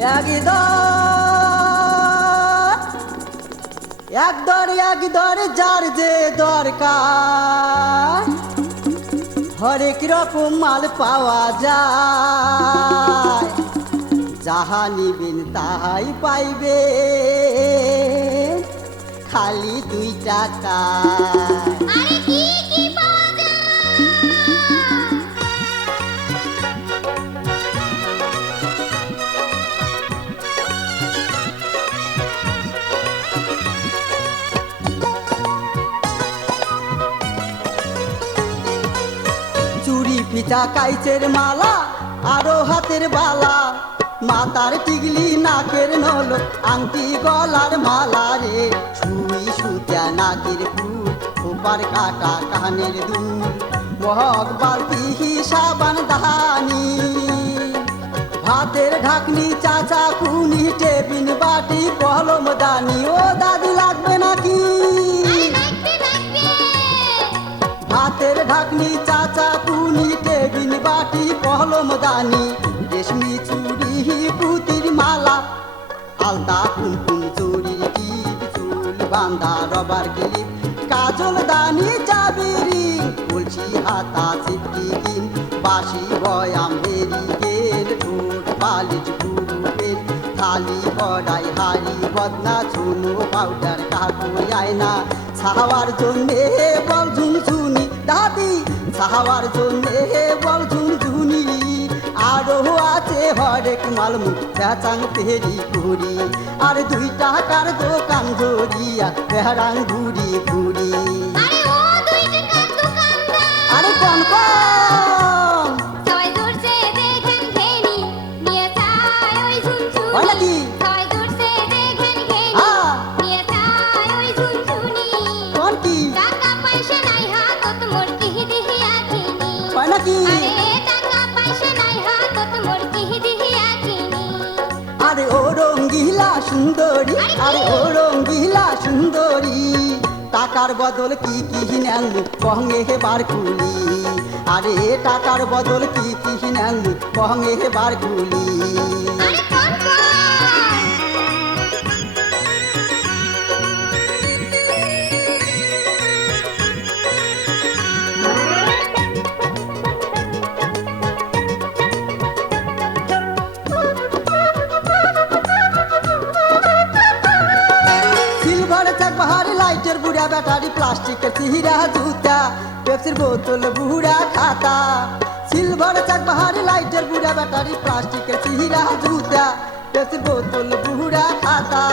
এক দর যার যে দরকার হরেক রকম মাল পাওয়া যায়, যাহা নিবেন তাহাই পাইবে খালি 2 টাকা। চুরি ফিতা কাইচের মালা আরো হাতের বালা, মাথার টিগলি নাকের নল আংটি গলার মালা রে, সুই সুতা নাকের ফুল খোপার কাটা কানের দুল, মহক বালতি সাবান দাহানি, ভাতের ঢাকনি চাচা কুনি টেবিন বাটি কলম দানি। ও দাদু লাগবে নাকি? ভাতের ঢাকনি চাচা কুনি টেবিন বাটি কলম দানি, রেশমি চুড়ি পুতির মালা আলতা কুমকুম চুরির টিপ, চুল বান্ধা রবার ক্লিপ, কাজল দানি চাবিরি, কলসি হাতা চিপটি কিন, বাসি বয়াম হেরি গেল, ঠোঁট পালিশ পুরুপের, থালি কড়াই হাড়ি বদনা, চুনো পাউডার কাপড় আয়না, ছাওয়ার জন্যে বল ঝুনঝুনি দাদি, ছাওয়ার জন্যে বল ঝুনঝুনি, আরো আছে হরেক মালমু পেঁচাং পেরি ঘুরি, আর 2 টাকার দোকান ধরিয়া বেহারাং ঘুরি ঘুরি। আরে কোন কোন নাকি? কোন কি নাকি? আরে ও রঙ্গিলা সুন্দরী, আরে ও রঙ্গিলা সুন্দরী, টাকার বদল কি কি নেন কহঙ্গে বার কুলি, আরে টাকার বদল কি কি নেন কহঙ্গে বার কুলি। লাইটের বুড়া ব্যাটারি, প্লাস্টিকের চিহিরা জুতা, পেপসির বোতল বুড়া খাতা, সিলভার চাক বাহারি, লাইটের বুড়া ব্যাটারি, প্লাস্টিকের চিহিরা জুতা, পেপসির বোতল বুড়া খাতা,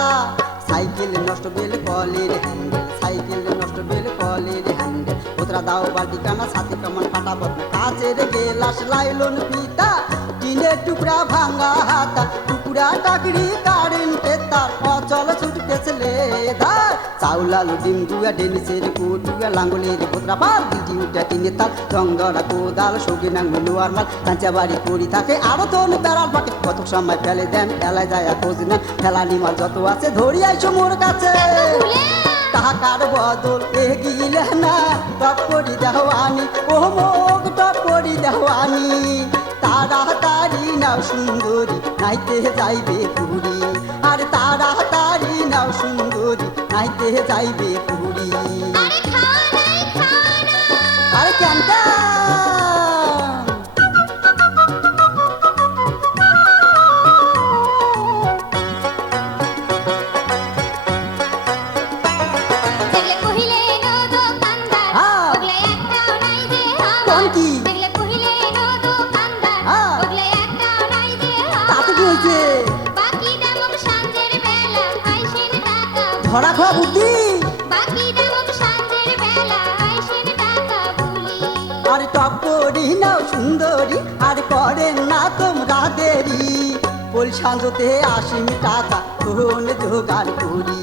সাইকেল নষ্ট বেল কলের হ্যান্ডেল, সাইকেল নষ্ট বেল কলের হ্যান্ডেল, ওতরা দাও বালতি কানা, সাথে কামান ফাটা বদনা, কাচের গেলাস লাইলন ফিতা, টিনের টুকরা ভাঙা হাতা, টুকরা টাকরি কারেন্টের তার, অচল ছুটকেছে লেদার, চাউলালু ডিম দুয়া ডেনিসের কুটুয়া, লাঙ্গলের কোতরা পাল দিটি উঠা টিনের তাল, জংদরা কোদাল সৌকি নাঙ্গল লোয়ার মাল, কাঁচা বাড়ি পড়ি থাকে আরো তোর বেড়াল পাকে, কত সময় ফেলে দেন ফেলায় যায় খোঁজ নেন, ফেলানি মাল যত আছে ধরি আইসো মোর কাছে, টাকার বদল এগিলে না টপ করি দেওয়ানি, ও মুখ টপ করি দেওয়ানি, তাড়াতাড়ি নাও সুন্দরী নাইতে যাইবে পুরী, আর তাড়াতাড়ি নাও সুন্দরী নাইতে যাইবে পুরী। আরে কেন ধরা খোয়া বুদ্ধি, আর টপ করি নাও সুন্দরী, আর করেন না তোমরা দেরি, পোল সাঁজতে 80 টাকা কোন জোগাড় করি,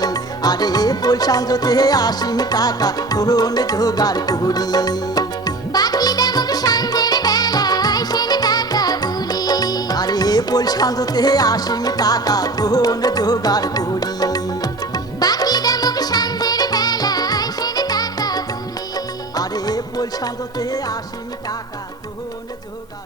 আরে পোল সাঁজতে 80 টাকা কোন জোগাড় করি, আরে পোল সাঁজতে 80 টাকা কোন জোগাড় করি, আরে পোল সাঁজতে 80 টাকা।